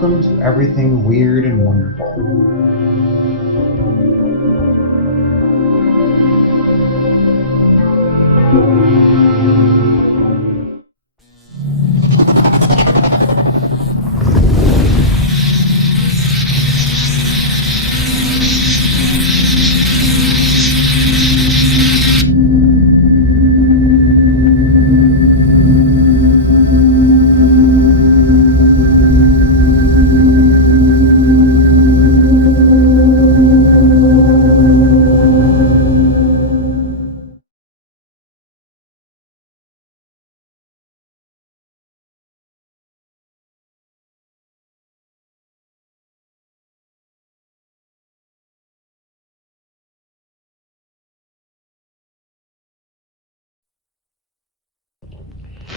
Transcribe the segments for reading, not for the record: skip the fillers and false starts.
welcome to Everything Weird and Wonderful.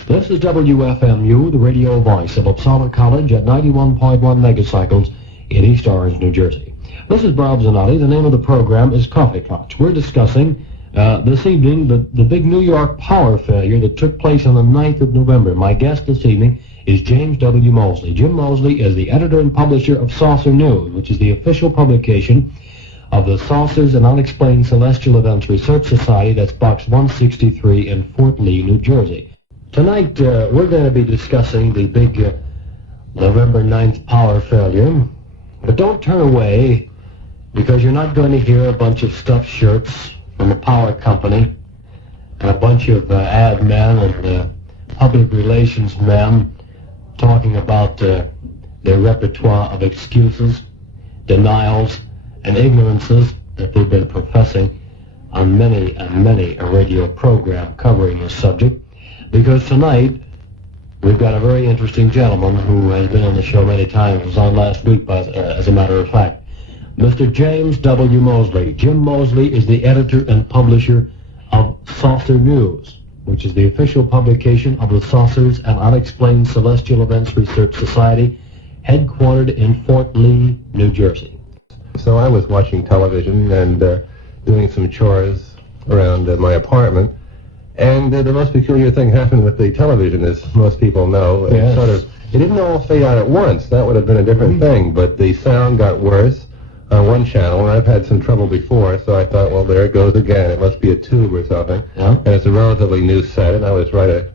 This is WFMU, the radio voice of Uppsala College at 91.1 megacycles in East Orange, New Jersey. This is Bob Zanotti. The name of the program is Coffee Clutch. We're discussing this evening the big New York power failure that took place on the 9th of November. My guest this evening is James W. Mosley. Jim Mosley is the editor and publisher of Saucer News, which is the official publication of the Saucers and Unexplained Celestial Events Research Society. That's Box 163 in Fort Lee, New Jersey. Tonight, we're going to be discussing the big November 9th power failure. But don't turn away, because you're not going to hear a bunch of stuffed shirts from a power company and a bunch of ad men and public relations men talking about their repertoire of excuses, denials, and ignorances that they've been professing on many and many a radio program covering this subject. Because tonight, we've got a very interesting gentleman who has been on the show many times, was on last week, as a matter of fact. Mr. James W. Mosley. Jim Mosley is the editor and publisher of Saucer News, which is the official publication of the Saucers and Unexplained Celestial Events Research Society, headquartered in Fort Lee, New Jersey. So I was watching television and doing some chores around my apartment. And the most peculiar thing happened with the television, as most people know. Yes. It didn't all fade out at once. That would have been a different thing. But the sound got worse on one channel, and I've had some trouble before, so I thought, well, there it goes again. It must be a tube or something. Yeah. And it's a relatively new set, and I was right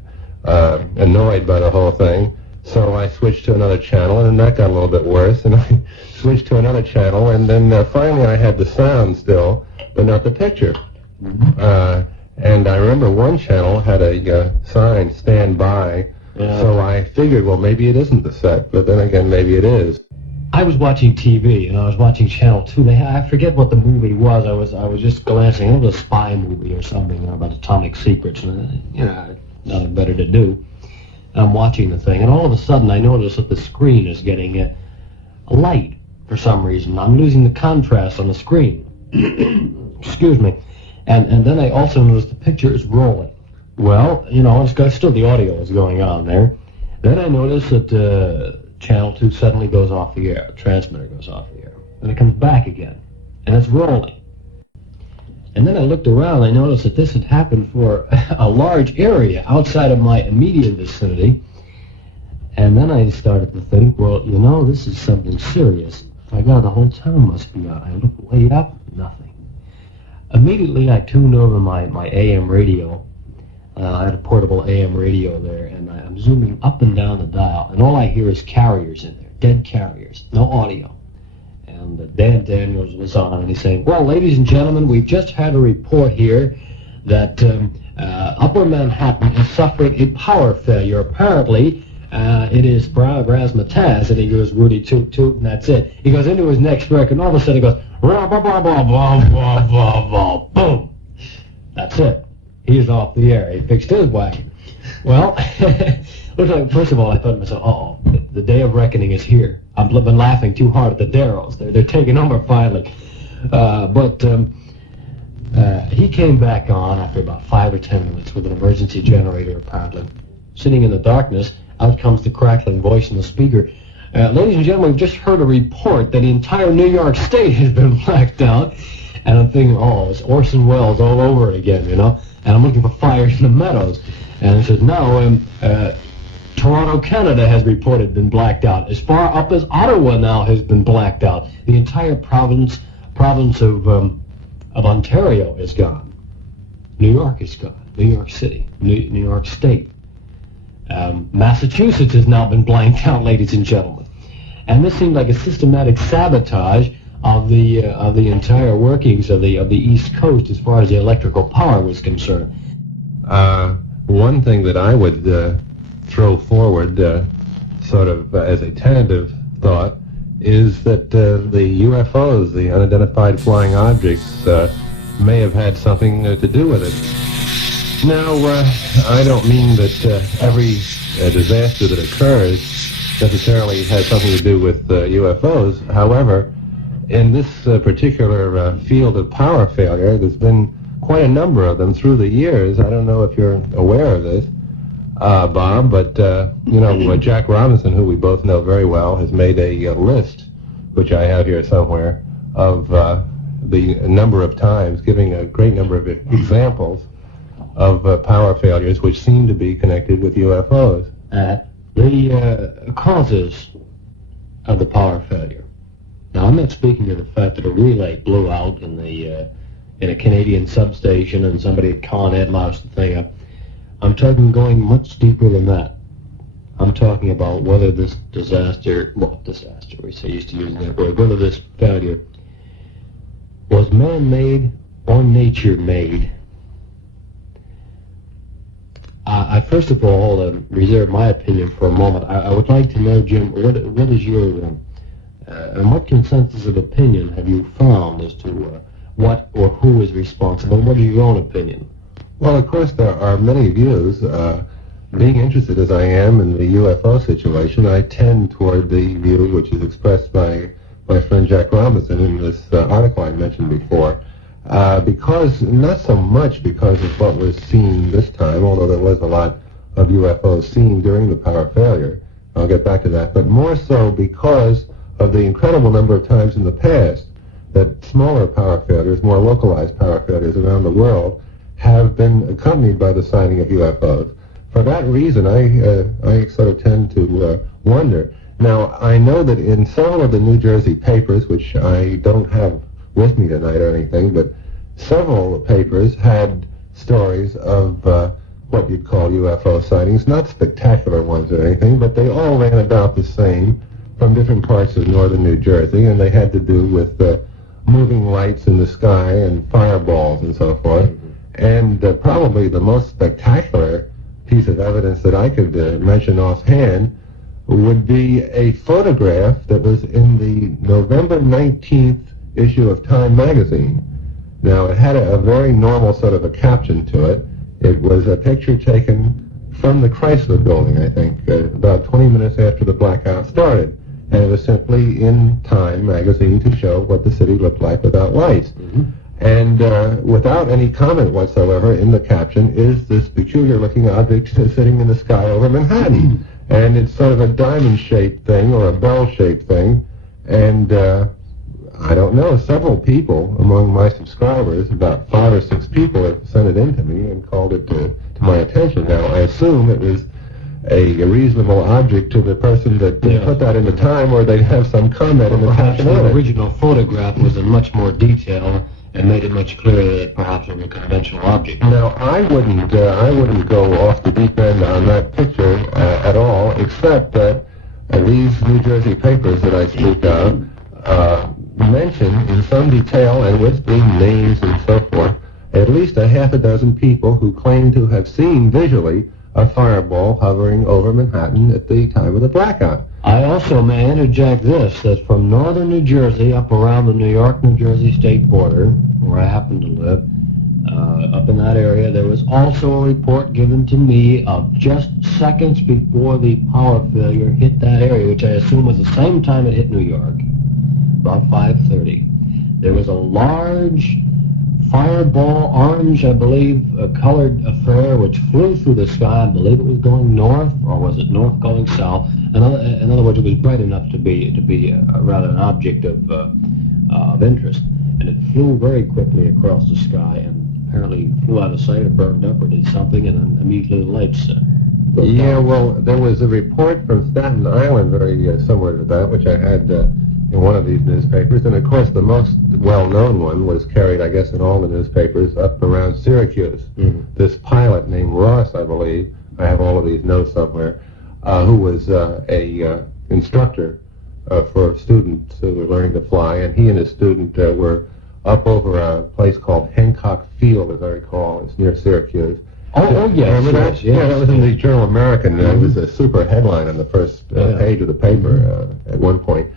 annoyed by the whole thing. So I switched to another channel, and that got a little bit worse. And I switched to another channel, and then finally I had the sound still, but not the picture. And I remember one channel had a sign, stand by, so I figured, well, maybe it isn't the set, but then again, maybe it is. I was watching TV, and I was watching Channel 2. I forget what the movie was. I was just glancing. It was a spy movie or something, about atomic secrets, and, nothing better to do. I'm watching the thing, and all of a sudden I notice that the screen is getting a light for some reason. I'm losing the contrast on the screen. Excuse me. And then I also noticed the picture is rolling. Well, it's got, still the audio is going on there. Then I noticed that Channel 2 suddenly goes off the air. The transmitter goes off the air. Then it comes back again. And it's rolling. And then I looked around. I noticed that this had happened for a large area outside of my immediate vicinity. And then I started to think, well, this is something serious. My God, the whole town must be out. I looked way up, nothing. Immediately, I tuned over my AM radio. I had a portable AM radio there, and I'm zooming up and down the dial, and all I hear is carriers in there, dead carriers, no audio. And Dan Daniels was on, and he's saying, well, ladies and gentlemen, we've just had a report here that Upper Manhattan is suffering a power failure. Apparently, it is razzmatazz, and he goes, Rudy, toot, toot, and that's it. He goes into his next record, and all of a sudden he goes, blah, blah, blah, blah, blah, blah, blah, blah, boom. That's it. He's off the air. He fixed his wagon. Well, looks like, first of all, I thought to myself, uh-oh, the day of reckoning is here. I've been laughing too hard at the Darrows. They're taking over finally. But he came back on after about 5 or 10 minutes with an emergency generator, apparently. Sitting in the darkness, out comes the crackling voice in the speaker. Ladies and gentlemen, we've just heard a report that the entire New York State has been blacked out. And I'm thinking, oh, it's Orson Welles all over again, And I'm looking for fires in the meadows. And it says, no, Toronto, Canada has reported been blacked out. As far up as Ottawa now has been blacked out. The entire province of Ontario is gone. New York is gone. New York City, New York State. Massachusetts has now been blanked out, ladies and gentlemen. And this seemed like a systematic sabotage of the entire workings of the East Coast as far as the electrical power was concerned. One thing that I would throw forward, sort of as a tentative thought, is that the UFOs, the unidentified flying objects, may have had something to do with it. Now, I don't mean that every disaster that occurs necessarily has something to do with UFOs. However, in this particular field of power failure, there's been quite a number of them through the years. I don't know if you're aware of this, Bob, but Jack Robinson, who we both know very well, has made a list, which I have here somewhere, of the number of times, giving a great number of examples of power failures which seem to be connected with UFOs. The causes of the power failure. Now, I'm not speaking of the fact that a relay blew out in a Canadian substation and somebody at Con Ed lost the thing up. I'm talking going much deeper than that. I'm talking about whether this disaster, we're so used to using that word, whether this failure was man-made or nature-made. I first of all reserve my opinion for a moment. I would like to know, Jim, what is your and what consensus of opinion have you found as to what or who is responsible? What is your own opinion? Well, of course, there are many views. Being interested as I am in the UFO situation, I tend toward the view which is expressed by my friend Jack Robinson in this article I mentioned before. Because, not so much because of what was seen this time, although there was a lot of UFOs seen during the power failure. I'll get back to that. But more so because of the incredible number of times in the past that smaller power failures, more localized power failures around the world, have been accompanied by the sighting of UFOs. For that reason, I sort of tend to wonder. Now, I know that in several of the New Jersey papers, which I don't have with me tonight or anything, but several papers had stories of what you'd call UFO sightings, not spectacular ones or anything, but they all ran about the same from different parts of northern New Jersey, and they had to do with moving lights in the sky and fireballs and so forth. And probably the most spectacular piece of evidence that I could mention offhand would be a photograph that was in the November 19th issue of Time magazine. Now, it had a very normal sort of a caption to it. It was a picture taken from the Chrysler building, I think, about 20 minutes after the blackout started. And it was simply in Time magazine to show what the city looked like without lights. And without any comment whatsoever in the caption is this peculiar-looking object sitting in the sky over Manhattan. And it's sort of a diamond-shaped thing or a bell-shaped thing. And I don't know, several people among my subscribers, about 5 or 6 people, have sent it in to me and called it to my attention. Now, I assume it was a reasonable object to the person that put that in the Time, or they'd have some comment in the caption on it. The original photograph was in much more detail and made it much clearer that perhaps it was a conventional object. Now, I wouldn't go off the deep end on that picture at all, except that these New Jersey papers that I speak of mention in some detail and with the names and so forth at least a half a dozen people who claim to have seen visually a fireball hovering over Manhattan at the time of the blackout. I also may interject this, that from northern New Jersey up around the New York-New Jersey state border, where I happen to live, up in that area, there was also a report given to me of just seconds before the power failure hit that area, which I assume was the same time it hit New York, about 5:30. There was a large fireball, orange, I believe, colored affair which flew through the sky. I believe it was going north, or was it north going south? In other words, it was bright enough to be rather an object of interest, and it flew very quickly across the sky and apparently flew out of sight or burned up or did something, and then immediately the lights Yeah, well, there was a report from Staten Island very similar to that, which I had in one of these newspapers. And, of course, the most well-known one was carried, I guess, in all the newspapers up around Syracuse. This pilot named Ross, I believe, I have all of these notes somewhere, who was a instructor for students who were learning to fly. And he and his student were up over a place called Hancock Field, as I recall. It's near Syracuse. Oh, yes. Remember that? Yeah, that was in the Journal American. It was a super headline on the first page of the paper at one point.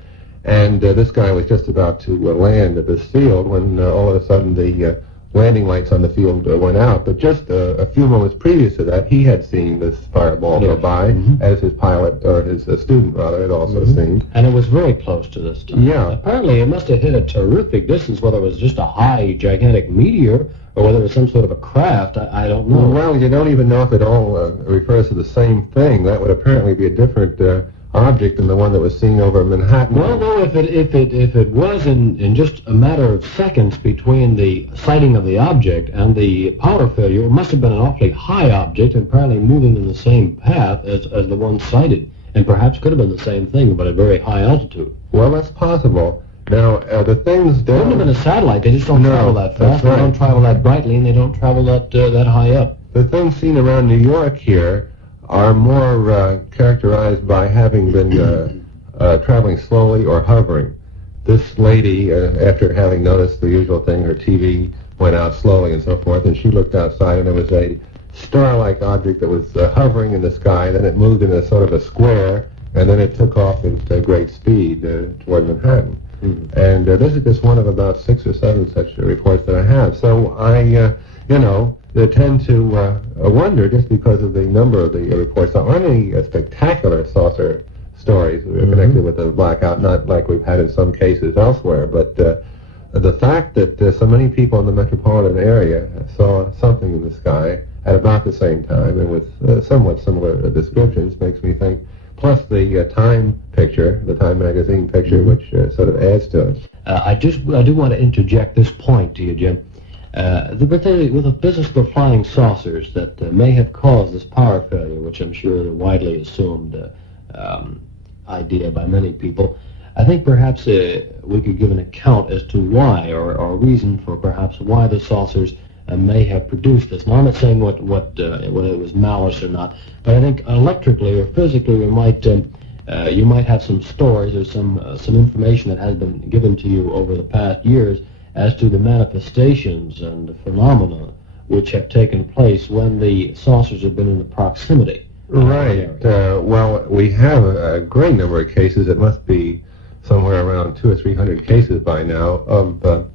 And this guy was just about to land at this field when all of a sudden the landing lights on the field went out. But just a few moments previous to that, he had seen this fireball go by, as his pilot, or his student rather, had also seen. And it was very close to this time. Yeah. Apparently it must have hit a terrific distance, whether it was just a high, gigantic meteor, or whether it was some sort of a craft. I don't know. Well, you don't even know if it all refers to the same thing. That would apparently be a different object than the one that was seen over Manhattan. Well, no, if it was in just a matter of seconds between the sighting of the object and the power failure, it must have been an awfully high object and apparently moving in the same path as the one sighted, and perhaps could have been the same thing, but at very high altitude. Well, that's possible. Now, the things It wouldn't have been a satellite. They just don't travel that fast. Right. They don't travel that brightly, and they don't travel that high up. The things seen around New York here are more characterized by having been traveling slowly or hovering. This lady, after having noticed the usual thing, her TV went out slowly and so forth, and she looked outside, and there was a star-like object that was hovering in the sky. Then it moved in a sort of a square, and then it took off at great speed toward Manhattan. And this is just one of about 6 or 7 such reports that I have. So I, they tend to wonder, just because of the number of the reports, there aren't any spectacular saucer stories connected with the blackout, not like we've had in some cases elsewhere. But the fact that so many people in the metropolitan area saw something in the sky at about the same time and with somewhat similar descriptions makes me think. Plus the Time picture, the Time magazine picture, which sort of adds to it. I do want to interject this point to you, Jim. With a business of flying saucers that may have caused this power failure, which I'm sure is a widely assumed idea by many people, I think perhaps we could give an account as to why, or a reason for perhaps why the saucers may have produced this. Now, I'm not saying whether it was malice or not, but I think electrically or physically you might have some stories or some information that has been given to you over the past years as to the manifestations and the phenomena which have taken place when the saucers have been in the proximity. Right. Well, we have a great number of cases. It must be somewhere around 200 or 300 cases by now of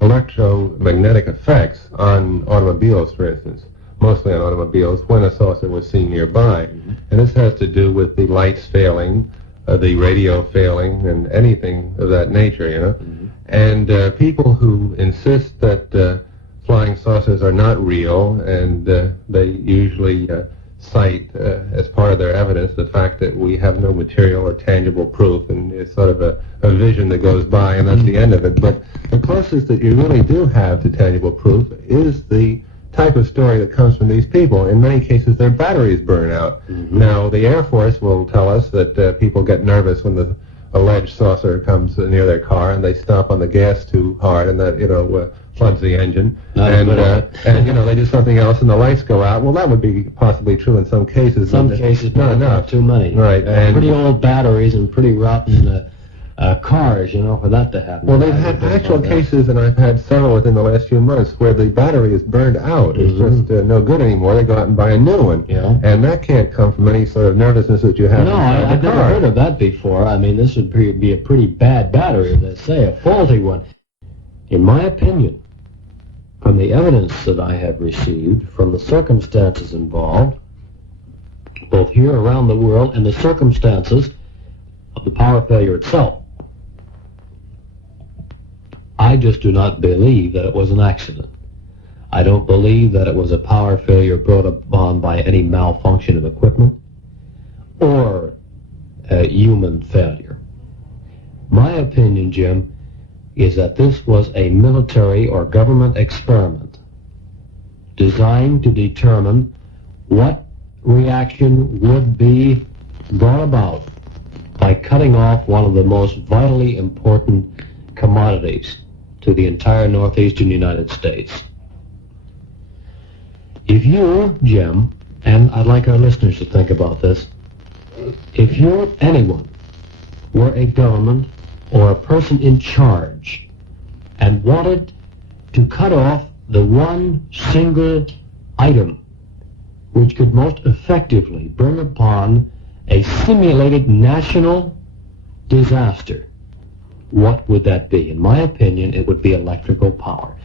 electromagnetic effects on automobiles, for instance, mostly on automobiles, when a saucer was seen nearby. And this has to do with the lights failing, the radio failing, and anything of that nature, And people who insist that flying saucers are not real, and they usually cite as part of their evidence the fact that we have no material or tangible proof, and it's sort of a vision that goes by, and that's the end of it. But the closest that you really do have to tangible proof is the type of story that comes from these people. In many cases, their batteries burn out. Now, the Air Force will tell us that people get nervous when the alleged saucer comes near their car, and they stomp on the gas too hard, and that, floods the engine, and they do something else, and the lights go out. Well, that would be possibly true in some cases. Some cases, not enough. Too many. Right. And pretty old batteries and pretty rotten cars, for that to happen. Well, they've had actual cases, and I've had several within the last few months, where the battery is burned out. It's just no good anymore. They go out and buy a new one. Yeah. And that can't come from any sort of nervousness that you have. No, I've never heard of that before. I mean, this would be a pretty bad battery, they say, a faulty one. In my opinion, from the evidence that I have received, from the circumstances involved, both here around the world and the circumstances of the power failure itself, I just do not believe that it was an accident. I don't believe that it was a power failure brought upon by any malfunction of equipment or a human failure. My opinion, Jim, is that this was a military or government experiment designed to determine what reaction would be brought about by cutting off one of the most vitally important commodities to the entire northeastern United States. If you, Jim, and I'd like our listeners to think about this, if you, anyone, were a government or a person in charge and wanted to cut off the one single item which could most effectively bring upon a simulated national disaster, what would that be? In my opinion, it would be electrical power.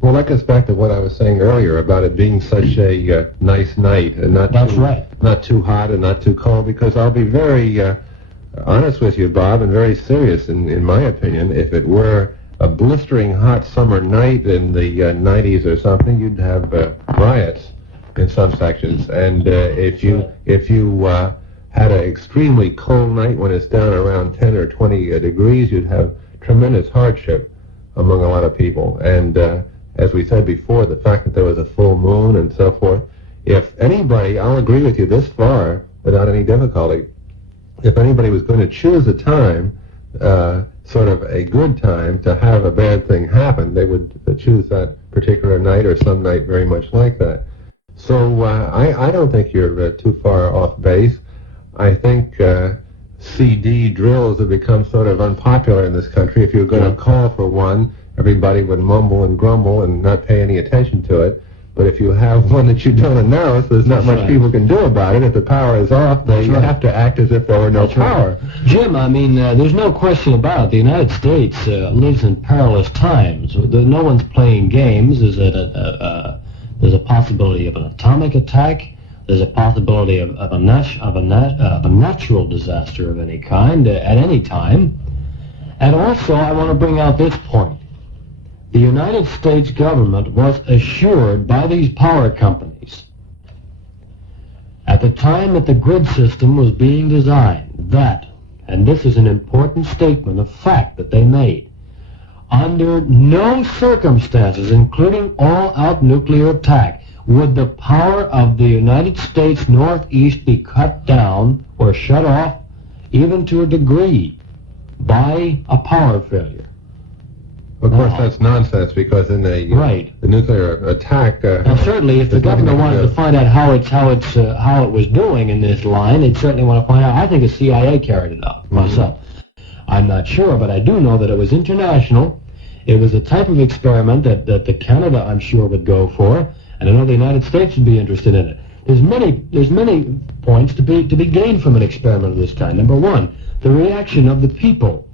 Well, that gets back to what I was saying earlier about it being such a nice night and not not too hot and not too cold, because I'll be very honest with you, Bob, and very serious in my opinion. If it were a blistering hot summer night in the 90s or something, you'd have riots in some sections. And if you had an extremely cold night when it's down around 10 or 20 degrees, you'd have tremendous hardship among a lot of people. And as we said before, the fact that there was a full moon and so forth, if anybody, I'll agree with you this far without any difficulty, if anybody was going to choose a time, sort of a good time to have a bad thing happen, they would choose that particular night or some night very much like that. So I don't think you're too far off base. I think CD drills have become sort of unpopular in this country. If you're going to call for one, everybody would mumble and grumble and not pay any attention to it. But if you have one that you don't announce, there's not much people can do about it. If the power is off, they have to act as if there were no power. Jim, I mean, there's no question about it. The United States lives in perilous times. No one's playing games. There's a possibility of an atomic attack. There's a possibility of a natural disaster of any kind at any time. And also, I want to bring out this point. The United States government was assured by these power companies at the time that the grid system was being designed that, and this is an important statement of fact that they made, under no circumstances, including all-out nuclear attack, would the power of the United States Northeast be cut down or shut off, even to a degree, by a power failure. Of course, that's nonsense, because in the nuclear attack... now, certainly, if the government wanted to find out how it was doing in this line, they'd certainly want to find out. I think the CIA carried it out, myself. I'm not sure, but I do know that it was international. It was a type of experiment that the Canada, I'm sure, would go for, and I know the United States would be interested in it. There's many points to be gained from an experiment of this kind. Number one, the reaction of the people.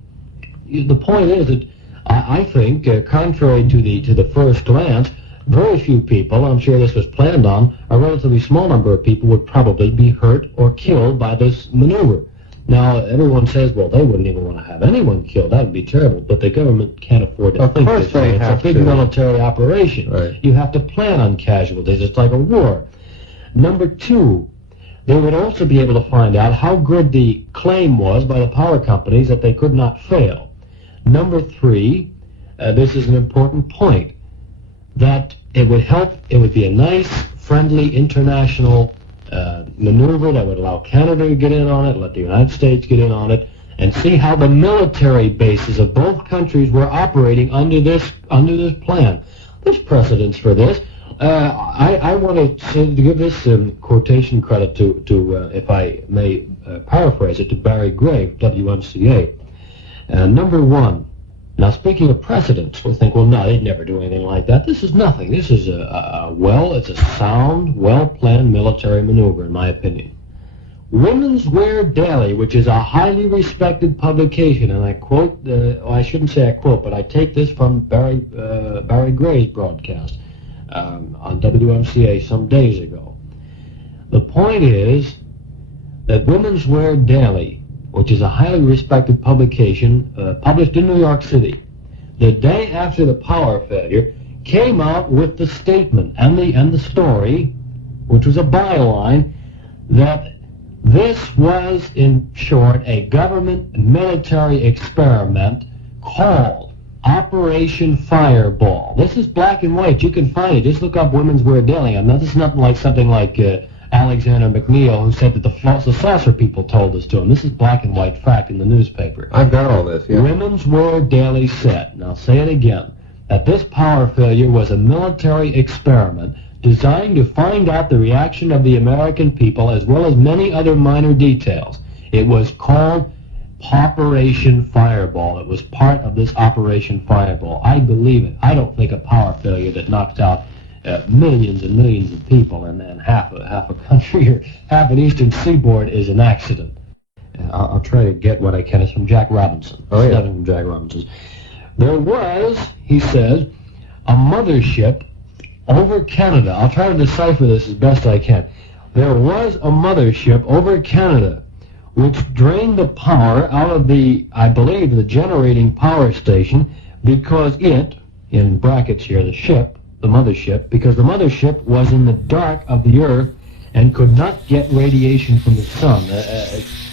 The point is that I think, contrary to the first glance, very few people, I'm sure this was planned on, a relatively small number of people would probably be hurt or killed by this maneuver. Now, everyone says, well, they wouldn't even want to have anyone killed. That would be terrible. But the government can't afford to think this way. It's a big military operation. Right. You have to plan on casualties. It's like a war. Number two, they would also be able to find out how good the claim was by the power companies that they could not fail. Number three, this is an important point, that it would be a nice, friendly, international maneuver that would allow Canada to get in on it, let the United States get in on it, and see how the military bases of both countries were operating under this plan. There's precedence for this. I want to give this quotation credit to if I may paraphrase it, to Barry Gray, WMCA. Number one, now speaking of precedents, we think, well, no, they'd never do anything like that. This is nothing. This is it's a sound, well-planned military maneuver, in my opinion. Women's Wear Daily, which is a highly respected publication, and I quote, I shouldn't say I quote, but I take this from Barry Gray's broadcast on WMCA some days ago. The point is that Women's Wear Daily, which is a highly respected publication, published in New York City, the day after the power failure, came out with the statement and the story, which was a byline, that this was, in short, a government military experiment called Operation Fireball. This is black and white. You can find it. Just look up Women's Wear Daily. Now, this is nothing like something like Alexander McNeil, who said that the saucer people told this to him. This is black and white fact in the newspaper. I've got all this, yeah. Women's War Daily said, and I'll say it again, that this power failure was a military experiment designed to find out the reaction of the American people as well as many other minor details. It was called Operation Fireball. It was part of this Operation Fireball. I believe it. I don't think a power failure that knocks out millions and millions of people and half a country or half an eastern seaboard is an accident. I'll try to get what I can. It's from Jack Robinson. Oh, yeah. From Jack Robinson. There was, he says, a mothership over Canada. I'll try to decipher this as best I can. There was a mothership over Canada which drained the power out of the, I believe, the generating power station because it, in brackets here, the ship, the mothership, because the mothership was in the dark of the earth and could not get radiation from the sun.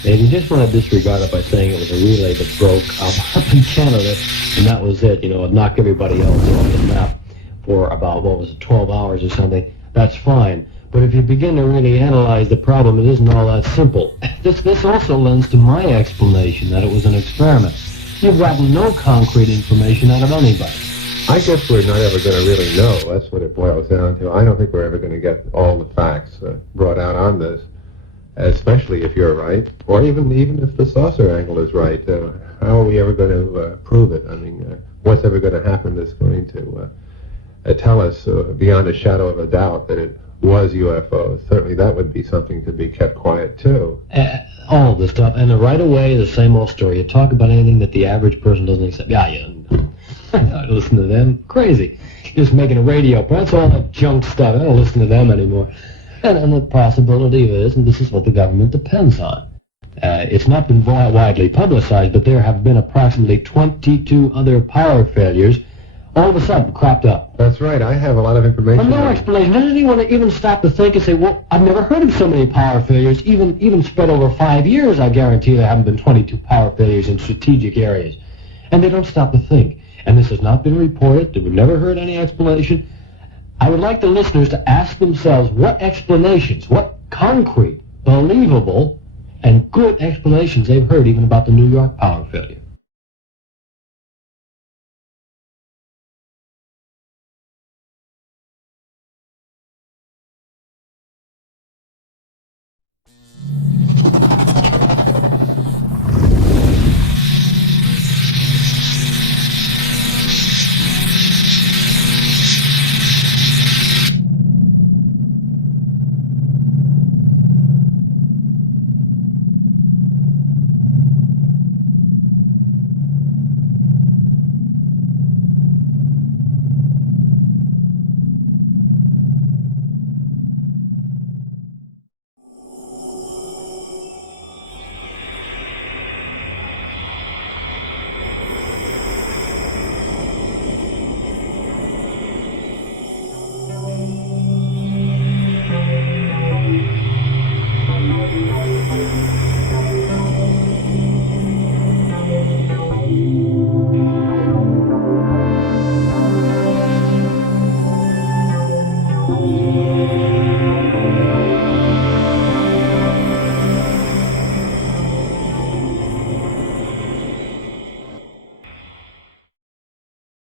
And you just want to disregard it by saying it was a relay that broke up in Canada, and that was it. You know, it knocked everybody else off the map for about, 12 hours or something. That's fine. But if you begin to really analyze the problem, it isn't all that simple. This also lends to my explanation that it was an experiment. You've gotten no concrete information out of anybody. I guess we're not ever going to really know. That's what it boils down to. I don't think we're ever going to get all the facts brought out on this, especially if you're right, or even if the saucer angle is right. How are we ever going to prove it? I mean, what's ever going to happen that's going to tell us beyond a shadow of a doubt that it was UFOs? Certainly that would be something to be kept quiet, too. All this stuff. And right away, the same old story. You talk about anything that the average person doesn't accept. Yeah. I don't listen to them. Crazy. Just making a radio. That's all that junk stuff. I don't listen to them anymore. And the possibility is, and this is what the government depends on. It's not been widely publicized, but there have been approximately 22 other power failures all of a sudden cropped up. That's right. I have a lot of information. And no explanation. Doesn't anyone even stop to think and say, well, I've never heard of so many power failures, even spread over 5 years. I guarantee there haven't been 22 power failures in strategic areas. And they don't stop to think. And this has not been reported. We've never heard any explanation. I would like the listeners to ask themselves what explanations, what concrete, believable, and good explanations they've heard even about the New York power failure.